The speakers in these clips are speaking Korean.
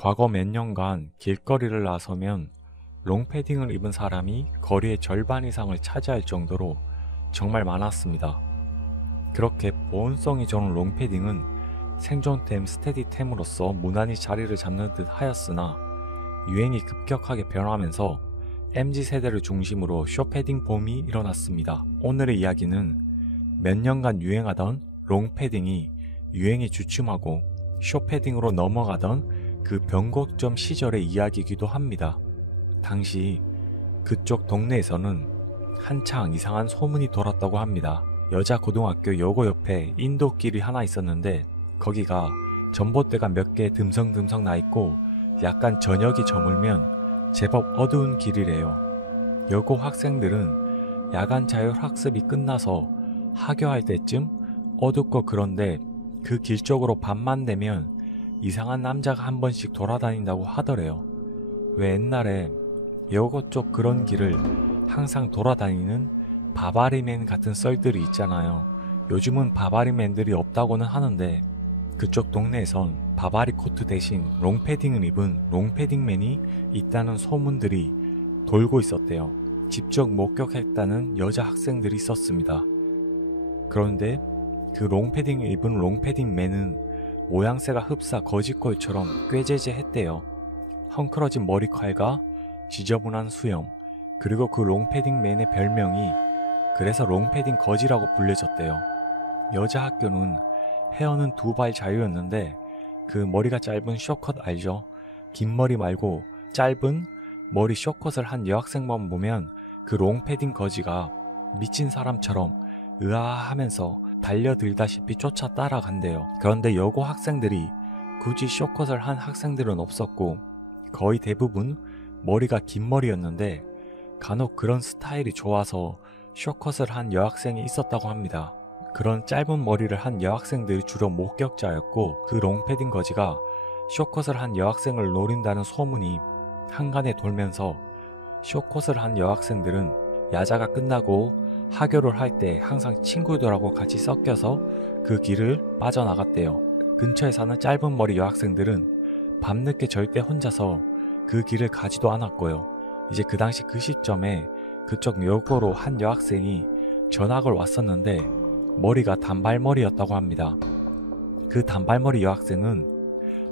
과거 몇 년간 길거리를 나서면 롱패딩을 입은 사람이 거리의 절반 이상을 차지할 정도로 정말 많았습니다. 그렇게 보온성이 좋은 롱패딩은 생존템, 스테디템으로서 무난히 자리를 잡는 듯 하였으나 유행이 급격하게 변하면서 MZ세대를 중심으로 숏패딩 봄이 일어났습니다. 오늘의 이야기는 몇 년간 유행하던 롱패딩이 유행이 주춤하고 숏패딩으로 넘어가던 그 변곡점 시절의 이야기이기도 합니다. 당시 그쪽 동네에서는 한창 이상한 소문이 돌았다고 합니다. 여자 고등학교 여고 옆에 인도길이 하나 있었는데 거기가 전봇대가 몇 개 듬성듬성 나 있고 약간 저녁이 저물면 제법 어두운 길이래요. 여고 학생들은 야간 자율학습이 끝나서 하교할 때쯤 어둡고 그런데 그 길 쪽으로 밤만 되면 이상한 남자가 한 번씩 돌아다닌다고 하더래요. 왜 옛날에 여고 쪽 그런 길을 항상 돌아다니는 바바리맨 같은 썰들이 있잖아요. 요즘은 바바리맨들이 없다고는 하는데 그쪽 동네에선 바바리 코트 대신 롱패딩을 입은 롱패딩맨이 있다는 소문들이 돌고 있었대요. 직접 목격했다는 여자 학생들이 있었습니다. 그런데 그 롱패딩을 입은 롱패딩맨은 모양새가 흡사 거짓골처럼 꾀재재했대요. 헝클어진 머리칼과 지저분한 수염, 그리고 그 롱패딩맨의 별명이 그래서 롱패딩 거지라고 불려졌대요. 여자 학교는 헤어는 2발 자유였는데 그 머리가 짧은 숏컷 알죠? 긴 머리 말고 짧은 머리 숏컷을 한 여학생만 보면 그 롱패딩 거지가 미친 사람처럼 으아하면서 달려들다시피 쫓아 따라간대요. 그런데 여고 학생들이 굳이 숏컷을 한 학생들은 없었고 거의 대부분 머리가 긴 머리였는데 간혹 그런 스타일이 좋아서 숏컷을 한 여학생이 있었다고 합니다. 그런 짧은 머리를 한 여학생들이 주로 목격자였고 그 롱패딩 거지가 숏컷을 한 여학생을 노린다는 소문이 한간에 돌면서 숏컷을 한 여학생들은 야자가 끝나고 하교를 할 때 항상 친구들하고 같이 섞여서 그 길을 빠져나갔대요. 근처에 사는 짧은 머리 여학생들은 밤늦게 절대 혼자서 그 길을 가지도 않았고요. 이제 그 당시 그 시점에 그쪽 여고로 한 여학생이 전학을 왔었는데 머리가 단발머리였다고 합니다. 그 단발머리 여학생은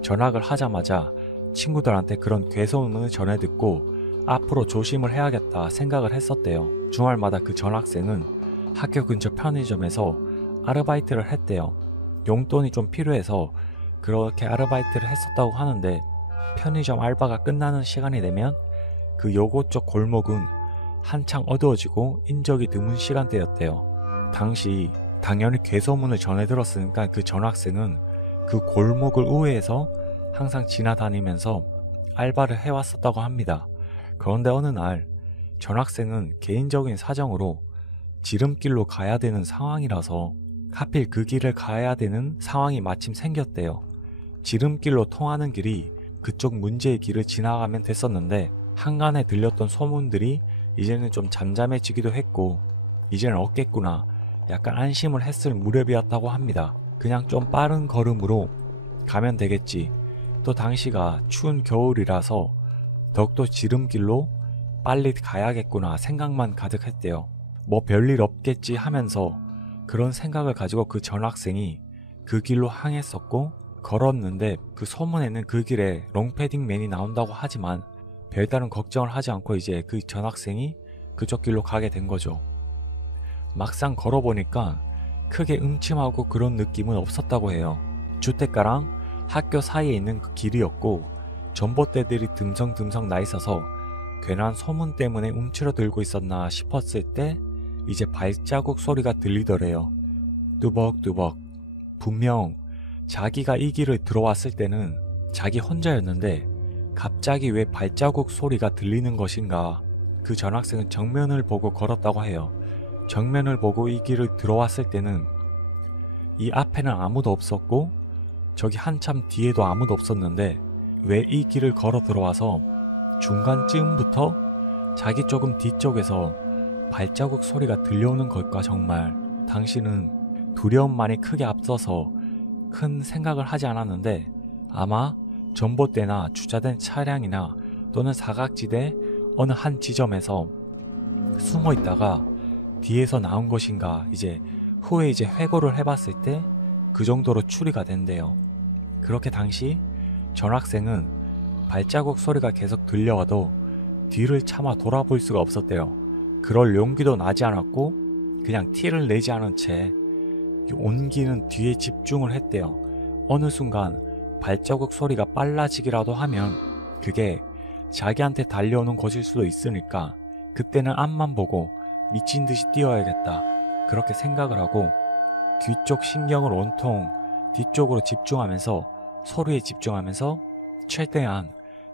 전학을 하자마자 친구들한테 그런 괴소문을 전해 듣고 앞으로 조심을 해야겠다 생각을 했었대요. 주말마다 그 전학생은 학교 근처 편의점에서 아르바이트를 했대요. 용돈이 좀 필요해서 그렇게 아르바이트를 했었다고 하는데 편의점 알바가 끝나는 시간이 되면 그 여고 쪽 골목은 한창 어두워지고 인적이 드문 시간대였대요. 당시 당연히 괴소문을 전해 들었으니까 그 전학생은 그 골목을 우회해서 항상 지나다니면서 알바를 해왔었다고 합니다. 그런데 어느 날 전학생은 개인적인 사정으로 지름길로 가야 되는 상황이라서 하필 그 길을 가야 되는 상황이 마침 생겼대요. 지름길로 통하는 길이 그쪽 문제의 길을 지나가면 됐었는데 한간에 들렸던 소문들이 이제는 좀 잠잠해지기도 했고 이제는 없겠구나 약간 안심을 했을 무렵이었다고 합니다. 그냥 좀 빠른 걸음으로 가면 되겠지. 또 당시가 추운 겨울이라서 더욱더 지름길로 빨리 가야겠구나 생각만 가득했대요. 뭐 별일 없겠지 하면서 그런 생각을 가지고 그 전학생이 그 길로 향했었고 걸었는데 그 소문에는 그 길에 롱패딩맨이 나온다고 하지만 별다른 걱정을 하지 않고 이제 그 전학생이 그쪽 길로 가게 된 거죠. 막상 걸어보니까 크게 음침하고 그런 느낌은 없었다고 해요. 주택가랑 학교 사이에 있는 그 길이었고 전봇대들이 듬성듬성 나 있어서 괜한 소문 때문에 움츠러들고 있었나 싶었을 때 이제 발자국 소리가 들리더래요. 뚜벅뚜벅. 분명 자기가 이 길을 들어왔을 때는 자기 혼자였는데 갑자기 왜 발자국 소리가 들리는 것인가. 그 전학생은 정면을 보고 걸었다고 해요. 정면을 보고 이 길을 들어왔을 때는 이 앞에는 아무도 없었고 저기 한참 뒤에도 아무도 없었는데 왜 이 길을 걸어 들어와서 중간쯤부터 자기 조금 뒤쪽에서 발자국 소리가 들려오는 걸까. 정말 당신은 두려움만이 크게 앞서서 큰 생각을 하지 않았는데 아마 전봇대나 주차된 차량이나 또는 사각지대 어느 한 지점에서 숨어 있다가 뒤에서 나온 것인가 후에 회고를 해봤을 때 그 정도로 추리가 된대요. 그렇게 당시 전학생은 발자국 소리가 계속 들려와도 뒤를 차마 돌아볼 수가 없었대요. 그럴 용기도 나지 않았고 그냥 티를 내지 않은 채 온기는 뒤에 집중을 했대요. 어느 순간 발자국 소리가 빨라지기라도 하면 그게 자기한테 달려오는 것일 수도 있으니까 그때는 앞만 보고 미친 듯이 뛰어야겠다. 그렇게 생각을 하고 뒤쪽 신경을 온통 뒤쪽으로 집중하면서 소리에 집중하면서 최대한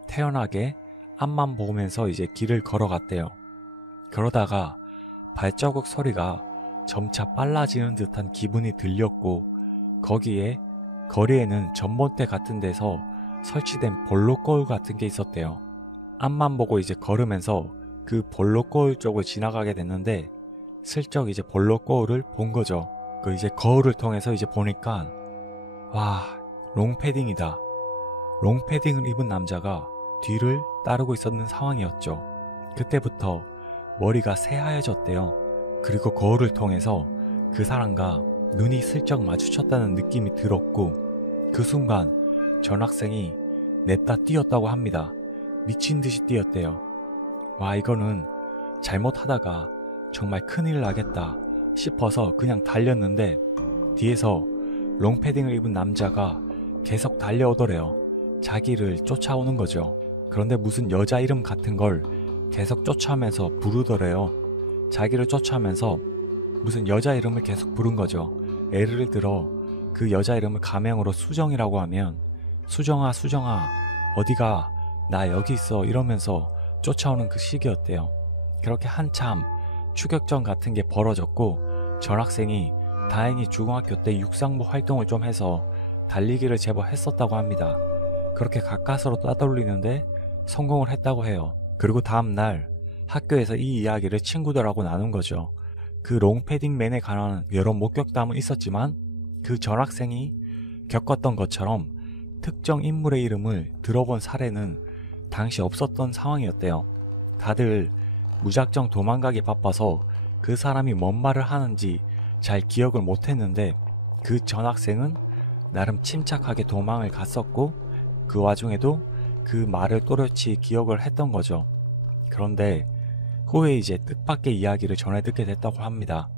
태연하게 앞만 보면서 길을 걸어갔대요. 그러다가 발자국 소리가 점차 빨라지는 듯한 기분이 들렸고 거기에 거리에는 전봇대 같은 데서 설치된 볼록 거울 같은 게 있었대요. 앞만 보고 걸으면서 그 볼록 거울 쪽을 지나가게 됐는데 슬쩍 볼록 거울을 본 거죠. 그 거울을 통해서 보니까 와, 롱패딩이다. 롱패딩을 입은 남자가 뒤를 따르고 있었는 상황이었죠. 그때부터 머리가 새하얘졌대요. 그리고 거울을 통해서 그 사람과 눈이 슬쩍 마주쳤다는 느낌이 들었고 그 순간 전학생이 냅다 뛰었다고 합니다. 미친 듯이 뛰었대요. 와, 이거는 잘못하다가 정말 큰일 나겠다 싶어서 그냥 달렸는데 뒤에서 롱패딩을 입은 남자가 계속 달려오더래요. 자기를 쫓아오는 거죠. 그런데 무슨 여자 이름 같은 걸 계속 쫓아오면서 부르더래요. 자기를 쫓아오면서 무슨 여자 이름을 계속 부른 거죠. 예를 들어 그 여자 이름을 가명으로 수정이라고 하면 수정아 수정아 어디가 나 여기 있어 이러면서 쫓아오는 그 시기였대요. 그렇게 한참 추격전 같은 게 벌어졌고 전학생이 다행히 중학교 때 육상부 활동을 좀 해서 달리기를 제법 했었다고 합니다. 그렇게 가까스로 따돌리는데 성공을 했다고 해요. 그리고 다음날 학교에서 이 이야기를 친구들하고 나눈 거죠. 그 롱패딩맨에 관한 여러 목격담은 있었지만 그 전학생이 겪었던 것처럼 특정 인물의 이름을 들어본 사례는 당시 없었던 상황이었대요. 다들 무작정 도망가기 바빠서 그 사람이 뭔 말을 하는지 잘 기억을 못했는데 그 전학생은 나름 침착하게 도망을 갔었고 그 와중에도 그 말을 또렷이 기억을 했던 거죠. 그런데 후에 뜻밖의 이야기를 전해 듣게 됐다고 합니다.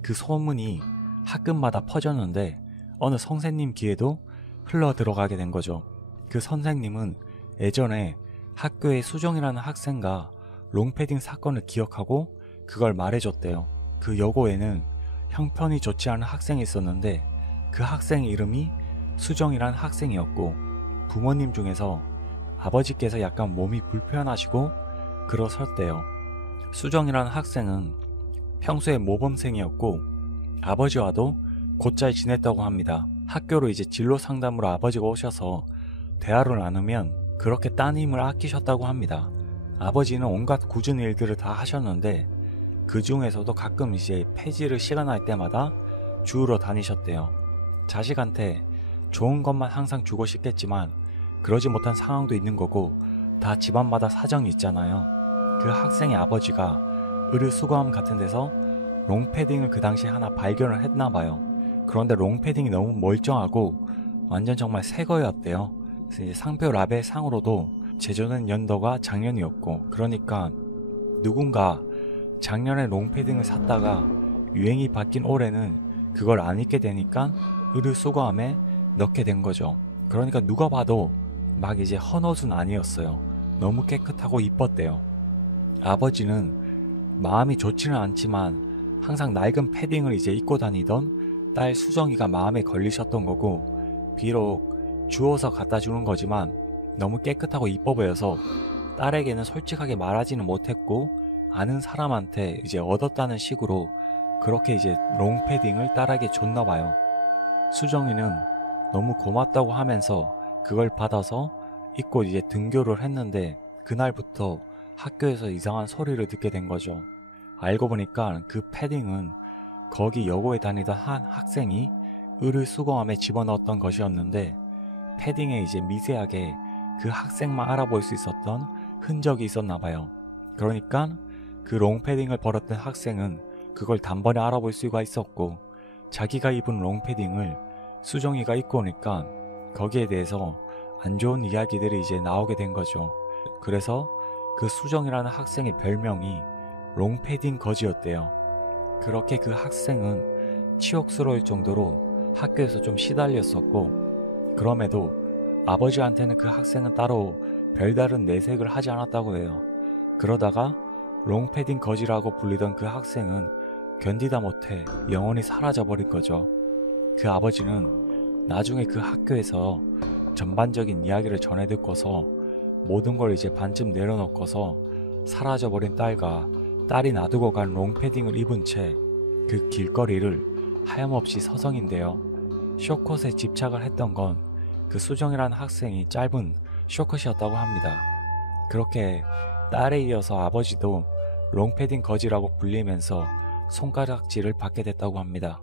그 소문이 학급마다 퍼졌는데 어느 선생님 귀에도 흘러 들어가게 된 거죠. 그 선생님은 예전에 학교에 수정이라는 학생과 롱패딩 사건을 기억하고 그걸 말해줬대요. 그 여고에는 형편이 좋지 않은 학생이 있었는데 그 학생 이름이 수정이라는 학생이었고 부모님 중에서 아버지께서 약간 몸이 불편하시고 그러셨대요. 수정이라는 학생은 평소에 모범생이었고 아버지와도 곧잘 지냈다고 합니다. 학교로 진로 상담으로 아버지가 오셔서 대화를 나누면 그렇게 따님을 아끼셨다고 합니다. 아버지는 온갖 굳은 일들을 다 하셨는데 그 중에서도 가끔 폐지를 시간 날 때마다 주우러 다니셨대요. 자식한테 좋은 것만 항상 주고 싶겠지만 그러지 못한 상황도 있는 거고 다 집안마다 사정이 있잖아요. 그 학생의 아버지가 의류 수거함 같은 데서 롱패딩을 그 당시에 하나 발견을 했나봐요. 그런데 롱패딩이 너무 멀쩡하고 완전 정말 새 거였대요. 그래서 상표 라벨 상으로도 제조된 연도가 작년이었고 그러니까 누군가 작년에 롱패딩을 샀다가 유행이 바뀐 올해는 그걸 안 입게 되니까 의류 수거함에 넣게 된 거죠. 그러니까 누가 봐도 막 헌옷은 아니었어요. 너무 깨끗하고 이뻤대요. 아버지는 마음이 좋지는 않지만 항상 낡은 패딩을 입고 다니던 딸 수정이가 마음에 걸리셨던 거고 비록 주워서 갖다 주는 거지만 너무 깨끗하고 이뻐 보여서 딸에게는 솔직하게 말하지는 못했고 아는 사람한테 얻었다는 식으로 그렇게 롱패딩을 딸에게 줬나 봐요. 수정이는 너무 고맙다고 하면서 그걸 받아서 입고 등교를 했는데 그날부터 학교에서 이상한 소리를 듣게 된 거죠. 알고 보니까 그 패딩은 거기 여고에 다니던 한 학생이 의류 수거함에 집어넣었던 것이었는데 패딩에 미세하게 그 학생만 알아볼 수 있었던 흔적이 있었나 봐요. 그러니까 그 롱패딩을 벌었던 학생은 그걸 단번에 알아볼 수가 있었고, 자기가 입은 롱패딩을 수정이가 입고 오니까 거기에 대해서 안 좋은 이야기들이 이제 나오게 된 거죠. 그래서 그 수정이라는 학생의 별명이 롱패딩 거지였대요. 그렇게 그 학생은 치욕스러울 정도로 학교에서 좀 시달렸었고, 그럼에도 아버지한테는 그 학생은 따로 별다른 내색을 하지 않았다고 해요. 그러다가 롱패딩 거지라고 불리던 그 학생은 견디다 못해 영원히 사라져버린 거죠. 그 아버지는 나중에 그 학교에서 전반적인 이야기를 전해 듣고서 모든 걸 이제 반쯤 내려놓고서 사라져버린 딸과 딸이 놔두고 간 롱패딩을 입은 채 그 길거리를 하염없이 서성인데요. 쇼컷에 집착을 했던 건 그 수정이라는 학생이 짧은 쇼컷이었다고 합니다. 그렇게 딸에 이어서 아버지도 롱패딩 거지라고 불리면서 손가락질을 받게 됐다고 합니다.